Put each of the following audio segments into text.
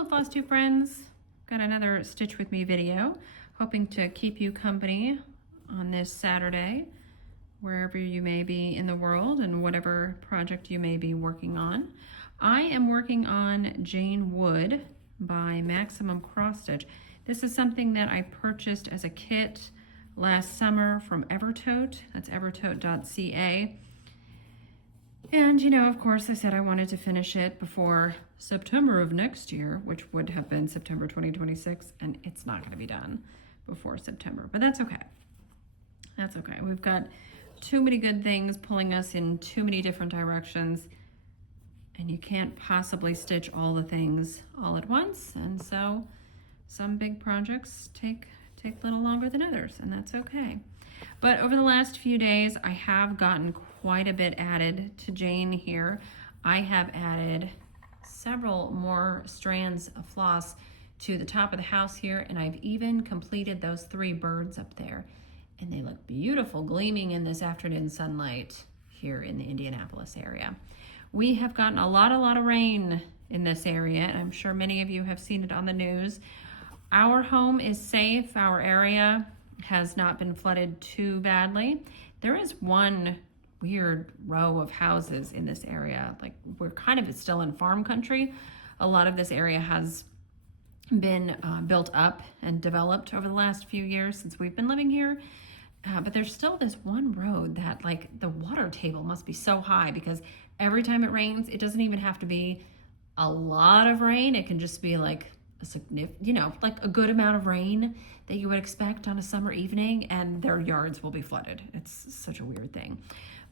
Hello Flosstube friends, got another Stitch With Me video, hoping to keep you company on this Saturday, wherever you may be in the world and whatever project you may be working on. I am working on Jane Wood by Maximum Cross Stitch. This is something that I purchased as a kit last summer from Evertote, that's evertote.ca. And, you know, of course, I said I wanted to finish it before September of next year, which would have been September 2026, and it's not going to be done before September. But that's okay. That's okay. We've got too many good things pulling us in too many different directions, and you can't possibly stitch all the things all at once. And so some big projects take a little longer than others, and that's okay. But over the last few days, I have gotten quite a bit added to Jane here. I have added several more strands of floss to the top of the house here, and I've even completed those 3 birds up there. And they look beautiful, gleaming in this afternoon sunlight here in the Indianapolis area. We have gotten a lot of rain in this area, and I'm sure many of you have seen it on the news. Our home is safe. Our area has not been flooded too badly. There is one weird row of houses in this area. Like, we're kind of still in farm country. A lot of this area has been built up and developed over the last few years since we've been living here. But there's still this one road that, like, the water table must be so high because every time it rains, it doesn't even have to be a lot of rain. It can just be like a significant, you know, like a good amount of rain that you would expect on a summer evening, and their yards will be flooded. It's such a weird thing.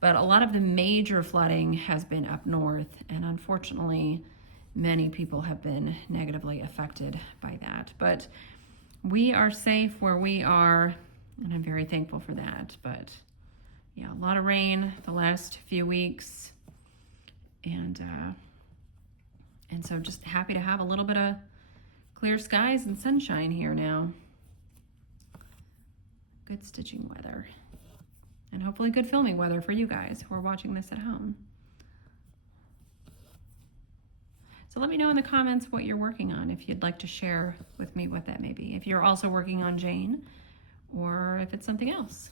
But a lot of the major flooding has been up north, and unfortunately, many people have been negatively affected by that. But we are safe where we are, and I'm very thankful for that. But yeah, a lot of rain the last few weeks, and so just happy to have a little bit of clear skies and sunshine here now. Good stitching weather. And hopefully good filming weather for you guys who are watching this at home. So let me know in the comments what you're working on, if you'd like to share with me what that may be. If you're also working on Jane, or if it's something else.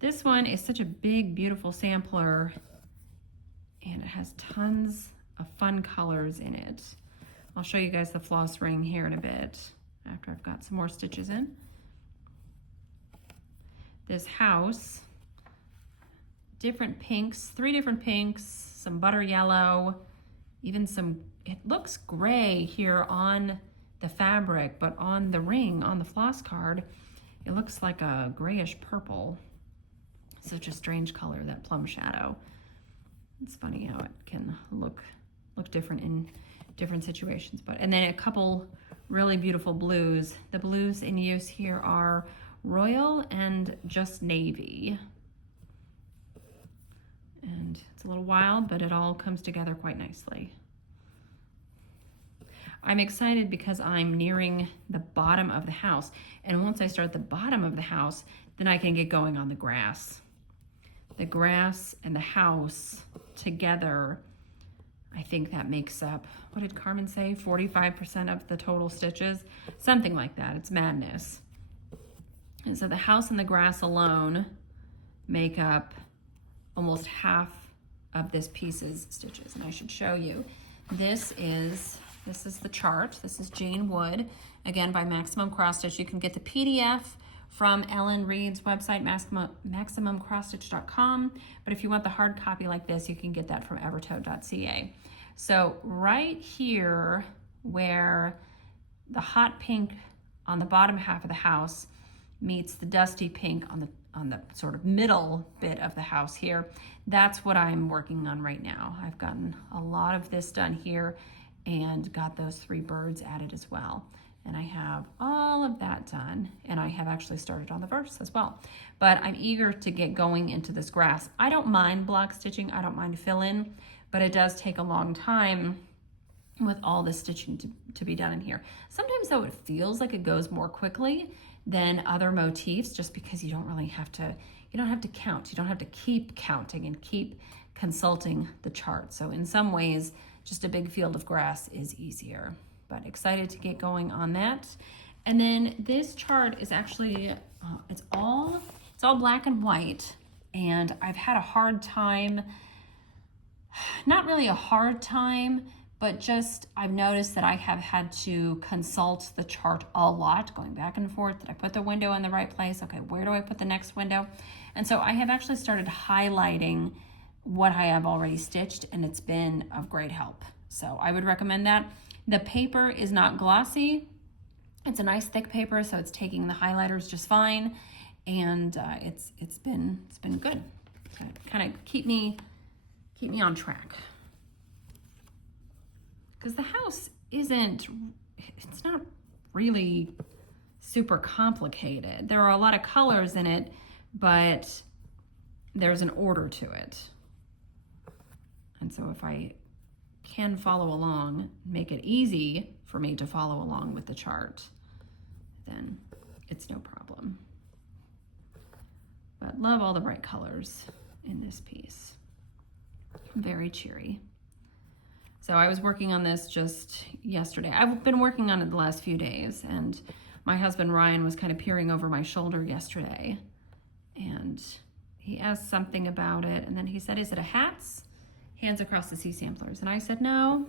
This one is such a big, beautiful sampler, and it has tons of fun colors in it. I'll show you guys the floss ring here in a bit after I've got some more stitches in. This house, different pinks, 3 different pinks, some butter yellow, even some, it looks gray here on the fabric, but on the ring, on the floss card, it looks like a grayish purple. Such a strange color, that plum shadow. It's funny how it can look different in different situations. But and then a couple really beautiful blues. The blues in use here are Royal and Just Navy. And it's a little wild, but it all comes together quite nicely. I'm excited because I'm nearing the bottom of the house. And once I start the bottom of the house, then I can get going on the grass. The grass and the house together, I think that makes up, what did Carmen say, 45% of the total stitches? Something like that. It's madness. And so the house and the grass alone make up almost half of this piece's stitches. And I should show you. This is the chart. This is Jane Wood, again by Maximum Cross Stitch. You can get the PDF from Ellen Reed's website, maximumcrossstitch.com. But if you want the hard copy like this, you can get that from evertote.ca. So right here where the hot pink on the bottom half of the house meets the dusty pink on the sort of middle bit of the house here, that's what I'm working on right now. I've gotten a lot of this done here and got those 3 birds added as well. And I have all of that done, and I have actually started on the verse as well. But I'm eager to get going into this grass. I don't mind block stitching, I don't mind fill in, but it does take a long time with all this stitching to be done in here. Sometimes though it feels like it goes more quickly than other motifs, just because you don't really have to, you don't have to count. You don't have to keep counting and keep consulting the chart. So in some ways, just a big field of grass is easier. but excited to get going on that. And then this chart is actually, it's all black and white, and I've had a hard time, not really a hard time, but just I've noticed that I have had to consult the chart a lot, going back and forth. Did I put the window in the right place? Okay, where do I put the next window? And so I have actually started highlighting what I have already stitched, and it's been of great help. So I would recommend that. The paper is not glossy. It's a nice thick paper, so it's taking the highlighters just fine, and it's been good. Kind of keep me on track, because the house it's not really super complicated. There are a lot of colors in it, but there's an order to it. And so if I can follow along, make it easy for me to follow along with the chart, then it's no problem. But love all the bright colors in this piece. Very cheery. So I was working on this just yesterday. I've been working on it the last few days, and my husband Ryan was kind of peering over my shoulder yesterday, and he asked something about it, and then he said, "Is it a hats? Hands across the sea samplers." And I said, "No,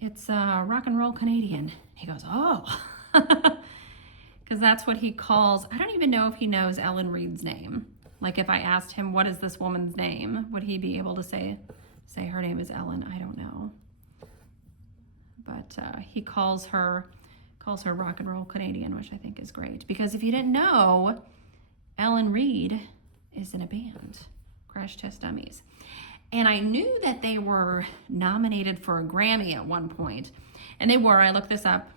it's rock and roll Canadian." He goes, "Oh," because that's what he calls, I don't even know if he knows Ellen Reed's name. Like if I asked him, what is this woman's name? Would he be able to say her name is Ellen? I don't know. But he calls her rock and roll Canadian, which I think is great. Because if you didn't know, Ellen Reed is in a band, Crash Test Dummies. And I knew that they were nominated for a Grammy at one point. And they were, I looked this up.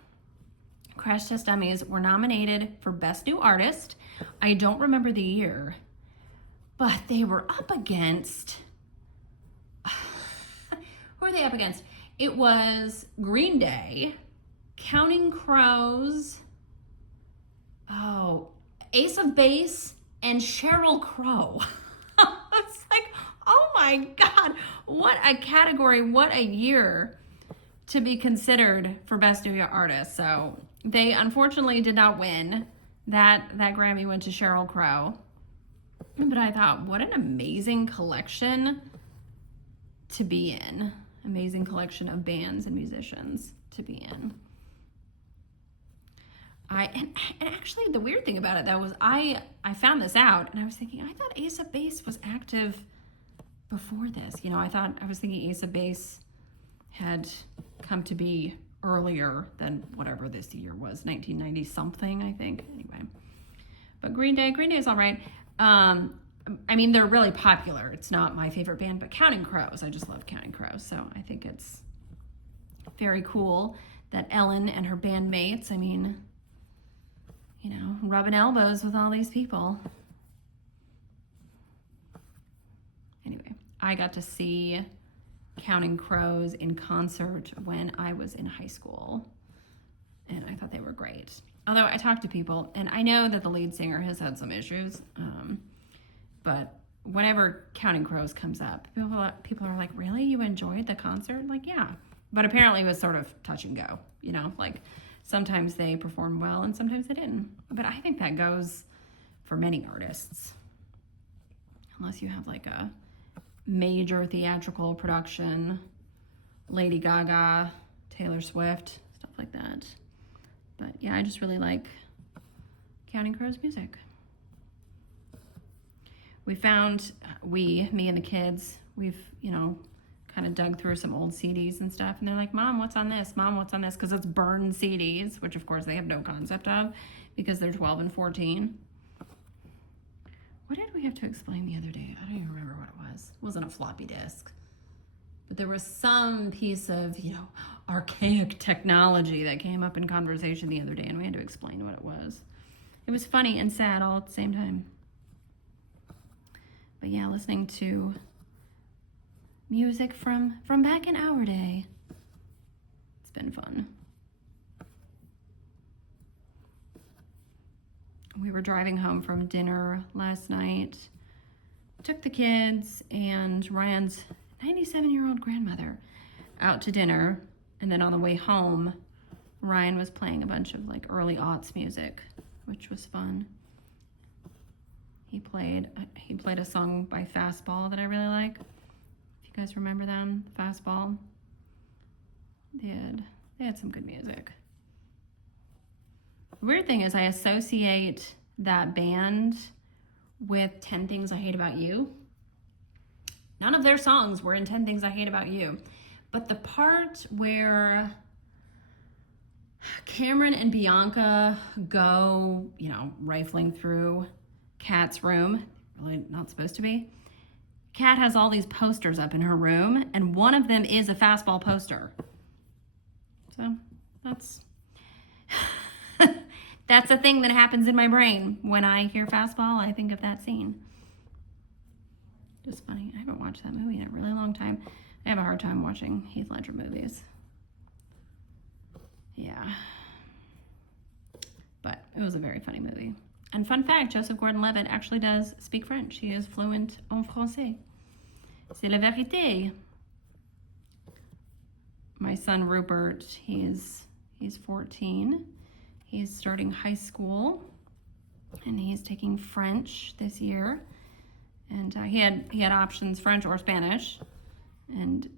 Crash Test Dummies were nominated for Best New Artist. I don't remember the year, but they were up against, who are they up against? It was Green Day, Counting Crows, Ace of Base, and Sheryl Crow. It's like, oh my God, what a category, what a year to be considered for Best New Artist. So they unfortunately did not win. That Grammy went to Sheryl Crow. But I thought, what an amazing collection to be in. Amazing collection of bands and musicians to be in. And actually the weird thing about it though was I found this out, and I was thinking, I thought Ace of Base was active before this. You know, I was thinking Ace of Base had come to be earlier than whatever this year was, 1990 something, I think. Anyway, but Green Day is all right. I mean, they're really popular. It's not my favorite band, but Counting Crows, I just love Counting Crows. So I think it's very cool that Ellen and her bandmates, I mean, you know, rubbing elbows with all these people. Anyway, I got to see Counting Crows in concert when I was in high school, and I thought they were great. Although I talked to people, and I know that the lead singer has had some issues, but whenever Counting Crows comes up, people are like, really? You enjoyed the concert? Like, yeah. But apparently it was sort of touch and go, you know, like sometimes they performed well and sometimes they didn't. But I think that goes for many artists. Unless you have like a major theatrical production, Lady Gaga, Taylor Swift, stuff like that. But yeah, I just really like Counting Crows music. Me and the kids, we've, you know, kind of dug through some old CDs and stuff, and they're like, Mom, what's on this? Mom, what's on this? Because it's burned CDs, which of course they have no concept of because they're 12 and 14. What did we have to explain the other day? I don't even remember what it was. It wasn't a floppy disk. But there was some piece of, you know, archaic technology that came up in conversation the other day, and we had to explain what it was. It was funny and sad all at the same time. But yeah, listening to music from back in our day. It's been fun. We were driving home from dinner last night. Took the kids and Ryan's 97-year-old grandmother out to dinner. And then on the way home, Ryan was playing a bunch of like early aughts music, which was fun. He played a song by Fastball that I really like. If you guys remember them, Fastball. They had some good music. The weird thing is I associate that band with 10 Things I Hate About You. None of their songs were in 10 Things I Hate About You. But the part where Cameron and Bianca go, you know, rifling through Kat's room, really not supposed to be. Kat has all these posters up in her room, and one of them is a Fastball poster. So that's that's a thing that happens in my brain. When I hear Fastball, I think of that scene. Just funny. I haven't watched that movie in a really long time. I have a hard time watching Heath Ledger movies. Yeah. But it was a very funny movie. And fun fact, Joseph Gordon-Levitt actually does speak French. He is fluent en français. C'est la vérité. My son Rupert, he's 14. He's starting high school, and he's taking French this year. And he had options, French or Spanish, and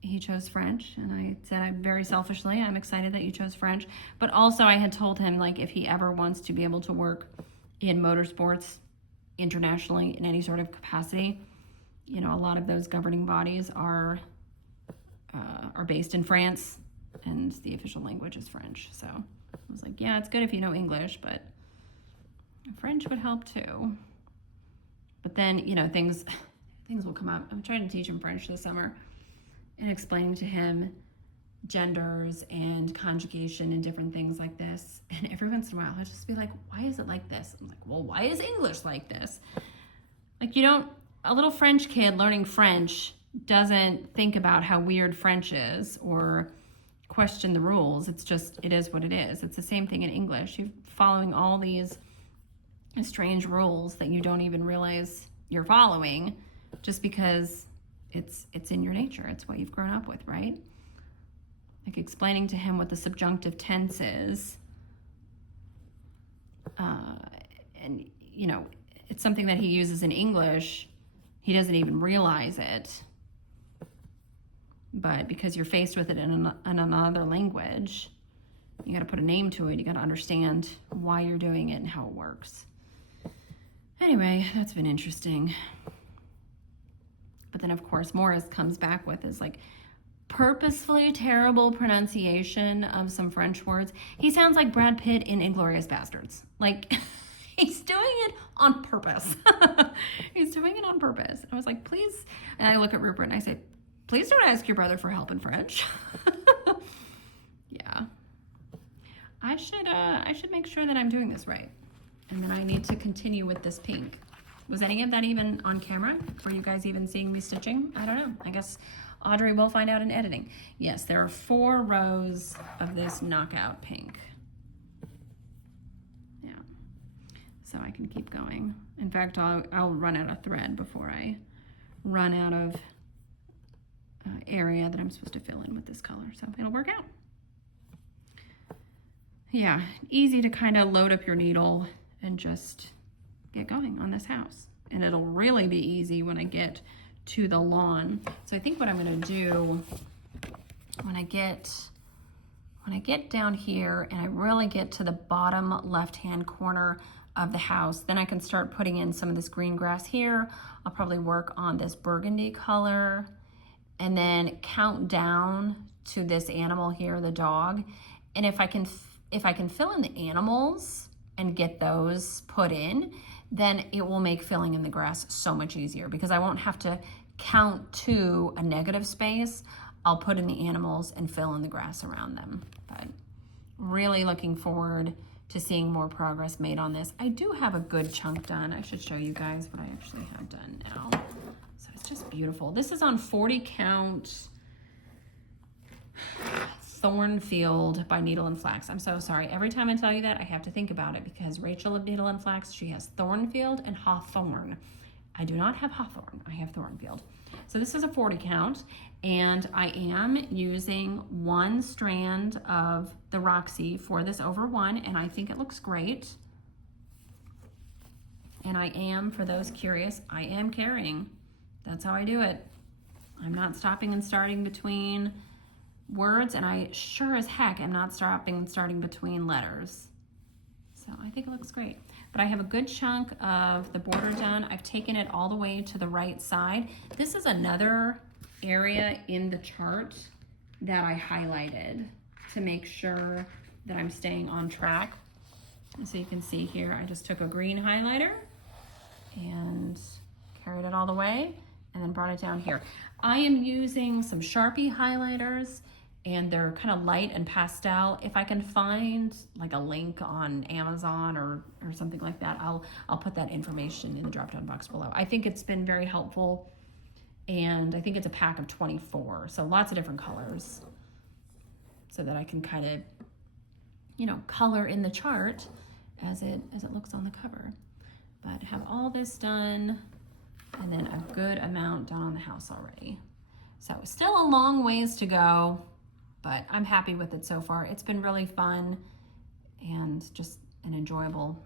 he chose French. And I said, very selfishly, I'm excited that you chose French. But also I had told him, like, if he ever wants to be able to work in motorsports internationally in any sort of capacity, you know, a lot of those governing bodies are based in France, and the official language is French. So I was like, yeah, it's good if you know English, but French would help too. But then, you know, things will come up. I'm trying to teach him French this summer and explaining to him genders and conjugation and different things like this. And every once in a while, I'll just be like, why is it like this? I'm like, well, why is English like this? Like, a little French kid learning French doesn't think about how weird French is or question the rules. It's just, it is what it is. It's the same thing in English. You're following all these strange rules that you don't even realize you're following just because it's in your nature. It's what you've grown up with, right? Like explaining to him what the subjunctive tense is. And, you know, it's something that he uses in English. He doesn't even realize it. But because you're faced with it in another language, you got to put a name to it. You got to understand why you're doing it and how it works. Anyway, that's been interesting. But then, of course, Morris comes back with his, like, purposefully terrible pronunciation of some French words. He sounds like Brad Pitt in Inglourious Bastards. Like, he's doing it on purpose. He's doing it on purpose. I was like, please. And I look at Rupert and I say, please don't ask your brother for help in French. Yeah. I should make sure that I'm doing this right. And then I need to continue with this pink. Was any of that even on camera? Were you guys even seeing me stitching? I don't know. I guess Audrey will find out in editing. Yes, there are 4 rows of this knockout pink. Yeah. So I can keep going. In fact, I'll run out of thread before I run out of area that I'm supposed to fill in with this color. So it'll work out. Yeah, easy to kind of load up your needle and just get going on this house. And it'll really be easy when I get to the lawn. So I think what I'm gonna do when I get down here and I really get to the bottom left-hand corner of the house, then I can start putting in some of this green grass here. I'll probably work on this burgundy color and then count down to this animal here, the dog. And if I can fill in the animals and get those put in, then it will make filling in the grass so much easier because I won't have to count to a negative space. I'll put in the animals and fill in the grass around them. But really looking forward to seeing more progress made on this. I do have a good chunk done. I should show you guys what I actually have done now. So it's just beautiful. This is on 40 count Thornfield by Needle and Flax. I'm so sorry. Every time I tell you that, I have to think about it because Rachel of Needle and Flax, she has Thornfield and Hawthorne. I do not have Hawthorne. I have Thornfield. So this is a 40 count, and I am using one strand of the Roxy for this over one, and I think it looks great. And I am, for those curious, I am carrying. That's how I do it. I'm not stopping and starting between words, and I sure as heck am not stopping and starting between letters. So I think it looks great. But I have a good chunk of the border done. I've taken it all the way to the right side. This is another area in the chart that I highlighted to make sure that I'm staying on track. And so you can see here, I just took a green highlighter and carried it all the way and then brought it down here. I am using some Sharpie highlighters, and they're kind of light and pastel. If I can find like a link on Amazon or something like that, I'll put that information in the drop-down box below. I think it's been very helpful, and I think it's a pack of 24, so lots of different colors, so that I can kind of, you know, color in the chart as it looks on the cover. But have all this done, and then a good amount done on the house already. So still a long ways to go, but I'm happy with it so far. It's been really fun and just an enjoyable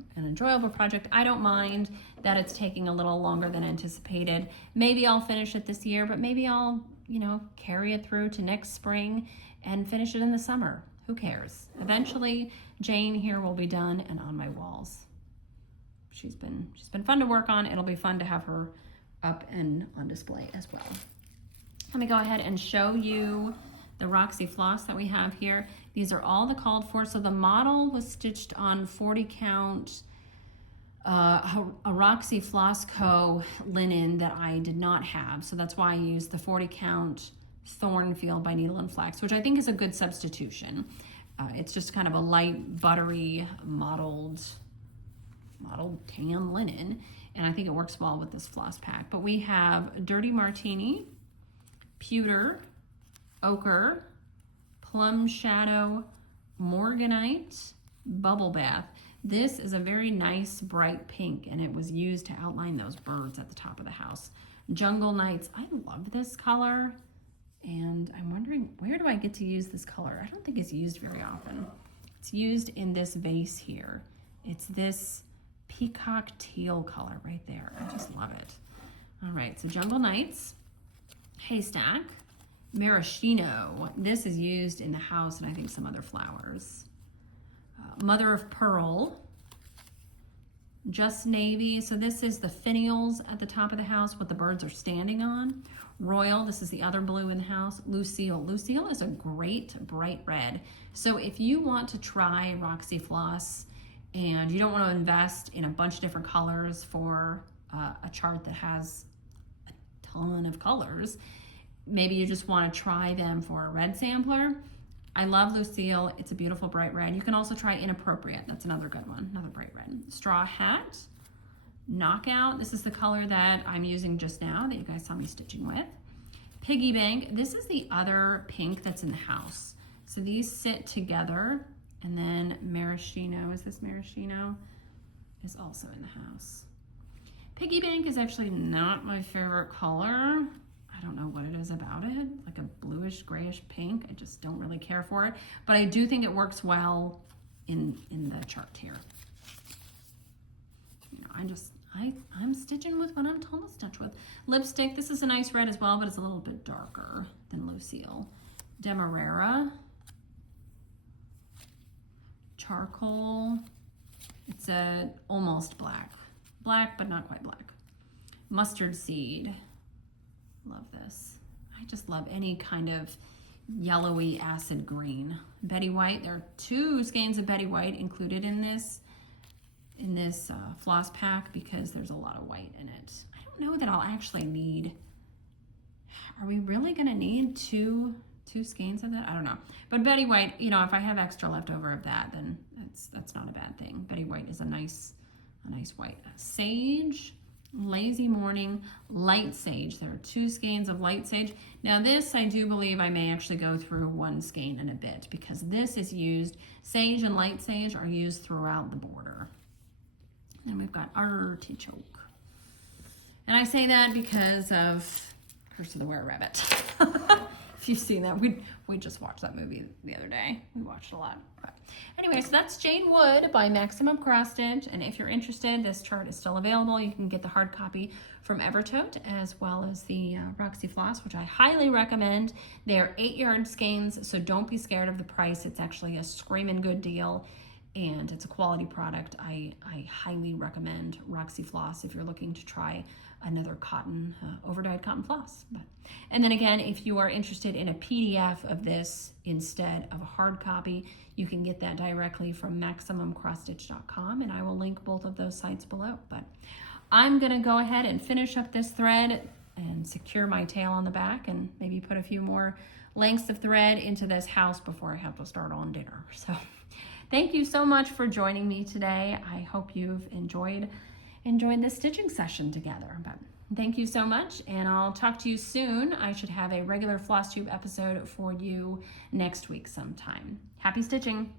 project. I don't mind that it's taking a little longer than anticipated. Maybe I'll finish it this year, but maybe I'll, you know, carry it through to next spring and finish it in the summer. Who cares? Eventually, Jane here will be done and on my walls. She's been fun to work on. It'll be fun to have her up and on display as well. Let me go ahead and show you the Roxy floss that we have here. These are all the called for. So the model was stitched on 40 count a Roxy Floss Co. linen that I did not have. So that's why I used the 40 count Thornfield by Needle and Flax, which I think is a good substitution. It's just kind of a light, buttery, mottled tan linen, and I think it works well with this floss pack. But we have Dirty Martini, Pewter, Ochre, Plum Shadow, Morganite, Bubble Bath. This is a very nice bright pink, and it was used to outline those birds at the top of the house. Jungle Nights, I love this color, and I'm wondering, where do I get to use this color? I don't think it's used very often. It's used in this vase here. It's this peacock teal color right there. I just love it. All right, so Jungle Nights, Haystack, Maraschino. This is used in the house and I think some other flowers. Mother of Pearl, Just Navy. So this is the finials at the top of the house, what the birds are standing on. Royal, this is the other blue in the house. Lucille. Lucille is a great bright red. So if you want to try Roxy Floss and you don't want to invest in a bunch of different colors for a chart that has a ton of colors, maybe you just want to try them for a red sampler. I love Lucille. It's a beautiful bright red. You can also try Inappropriate. That's another good one, another bright red. Straw Hat, Knockout. This is the color that I'm using just now that you guys saw me stitching with. Piggy Bank. This is the other pink that's in the house. So these sit together. And then Maraschino, is this Maraschino? Is also in the house. Piggy Bank is actually not my favorite color. I don't know what it is about it, like a bluish, grayish pink. I just don't really care for it. But I do think it works well in the chart here. You know, I'm stitching with what I'm told to stitch with. Lipstick, this is a nice red as well, but it's a little bit darker than Lucille. Demerara. Charcoal. It's a almost black. Black, but not quite black. Mustard Seed. Love this. I just love any kind of yellowy acid green. Betty White, there are 2 skeins of Betty White included in this floss pack because there's a lot of white in it. I don't know that I'll actually need, are we really gonna need two skeins of that? I don't know. But Betty White, you know, if I have extra left over of that, then that's not a bad thing. Betty White is a nice white. Sage, Lazy Morning, Light Sage. There are 2 skeins of Light Sage. Now this, I do believe I may actually go through 1 skein in a bit because this is used, Sage and Light Sage are used throughout the border. And we've got Artichoke. And I say that because of Curse of the Were Rabbit. If you've seen that, we just watched that movie the other day. We watched a lot. But anyway, so that's Jane Wood by Maximum Cross Stitch. And if you're interested, this chart is still available. You can get the hard copy from Evertote as well as the Roxy Floss, which I highly recommend. They are 8-yard skeins, so don't be scared of the price. It's actually a screaming good deal, and it's a quality product. I highly recommend Roxy Floss if you're looking to try another cotton, overdyed cotton floss. And then again, if you are interested in a PDF of this instead of a hard copy, you can get that directly from MaximumCrossStitch.com, and I will link both of those sites below. But I'm gonna go ahead and finish up this thread and secure my tail on the back and maybe put a few more lengths of thread into this house before I have to start on dinner. So thank you so much for joining me today. I hope you've enjoyed this stitching session together. But thank you so much, and I'll talk to you soon. I should have a regular Flosstube episode for you next week sometime. Happy stitching!